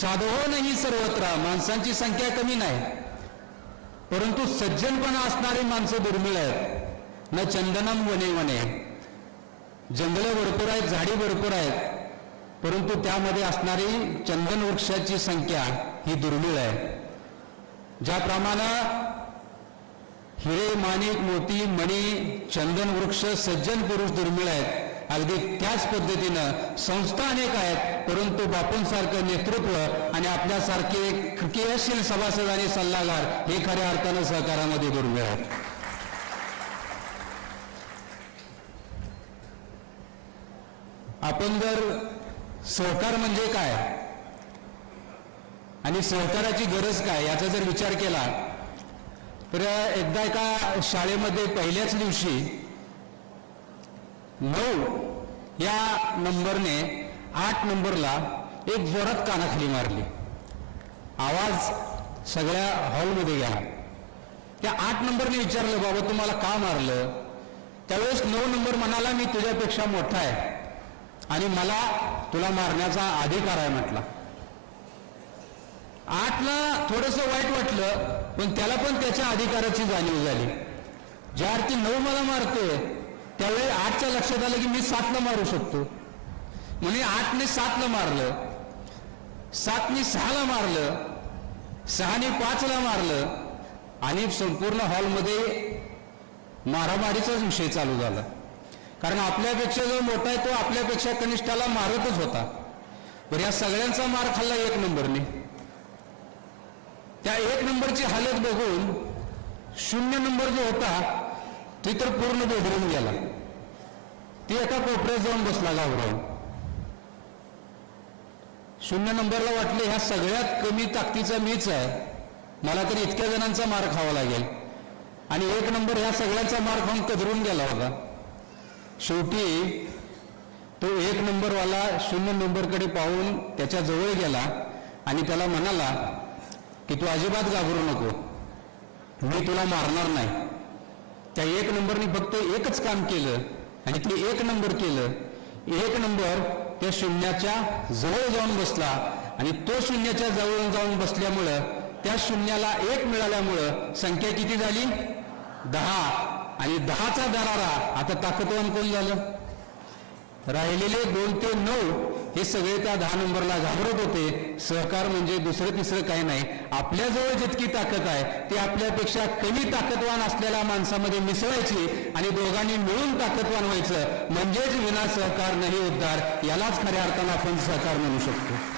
साधो हो नाही सर्वत्र माणसांची संख्या कमी नाही. परंतु सज्जनपणा असणारी माणसं दुर्मिळ आहेत. न चंदनम वने वने. जंगलं भरपूर आहेत झाडी भरपूर आहेत. परंतु त्यामध्ये असणारी चंदन वृक्षाची संख्या ही दुर्मिळ आहे. ज्याप्रमाणे हिरे माणिक मोती मणी चंदन वृक्ष सज्जन पुरुष दुर्मिळ आहेत. अगदी त्याच पद्धतीनं संस्था अनेक आहेत परंतु बापूंसारखं नेतृत्व आणि आपल्यासारखे क्रियाशील सभासद आणि सल्लागार हे खऱ्या अर्थानं सहकारामध्ये दुर्मिळ आहेत. आपण जर सहकार म्हणजे काय? आणि सहकाराची गरज काय? याचा जर विचार केला तर एकदा एका शाळेमध्ये पहिल्याच दिवशी नऊ या नंबरने आठ नंबरला एक जोरात कानाखाली मारली. आवाज सगळ्या हॉलमध्ये गेला. त्या आठ नंबरने विचारलं बाबा तुम्हाला का मारलं? त्यावेळेस नऊ नंबर म्हणाला मी तुझ्यापेक्षा मोठा आहे आणि मला तुला मारण्याचा अधिकार आहे म्हटला. आठला थोडंसं वाईट वाटलं पण त्याला पण त्याच्या अधिकाराची जाणीव झाली. ज्या अर्थी नऊ मला मारतोय त्यावेळी आठच्या लक्षात आलं की मी सातला मारू शकतो. म्हणजे आठने सातला मारलं. सातने सहाला मारलं. सहाने पाचला मारलं. आणि संपूर्ण हॉलमध्ये मारामारीचाच विषय चालू झाला. कारण आपल्यापेक्षा जो मोठा आहे तो आपल्यापेक्षा कनिष्ठाला मारतच होता. पण या सगळ्यांचा मार खाल्ला एक नंबरने. त्या एक नंबरची हालत बघून शून्य नंबर जो होता ती तर पूर्ण बेदरून गेला. ती एका कोपऱ्यात जाऊन बसला घाबरावून शून्य नंबरला वाटले ह्या सगळ्यात कमी ताकदीचा मीच आहे. मला तर इतक्या जणांचा मार खावा लागेल. आणि एक नंबर ह्या सगळ्यांचा मार खाऊन कदरून गेला होता. शेवटी तो एक नंबरवाला शून्य नंबरकडे पाहून त्याच्याजवळ गेला आणि त्याला म्हणाला की तू अजिबात घाबरू नको. मी तुला मारणार नाही. त्या एक नंबरने फक्त एकच काम केलं आणि ते एक नंबर केलं. एक नंबर त्या शून्याच्या जवळ जाऊन बसला आणि तो शून्याच्या जवळ जाऊन बसल्यामुळं त्या शून्याला एक मिळाल्यामुळं संख्या किती झाली? दहा. आणि दहाचा दरारा आता ताकदवान कोण झालं? राहिलेले दोन ते नऊ हे सगळे त्या दहा नंबरला घाबरत होते. सहकार म्हणजे दुसरं तिसरं काही नाही. आपल्याजवळ जितकी ताकद आहे ती आपल्यापेक्षा कमी ताकदवान असलेल्या माणसामध्ये मिसळायची आणि दोघांनी मिळून ताकदवान व्हायचं. म्हणजेच विना सहकार नाही उद्धार. यालाच खऱ्या अर्थानं आपण सहकार म्हणू शकतो.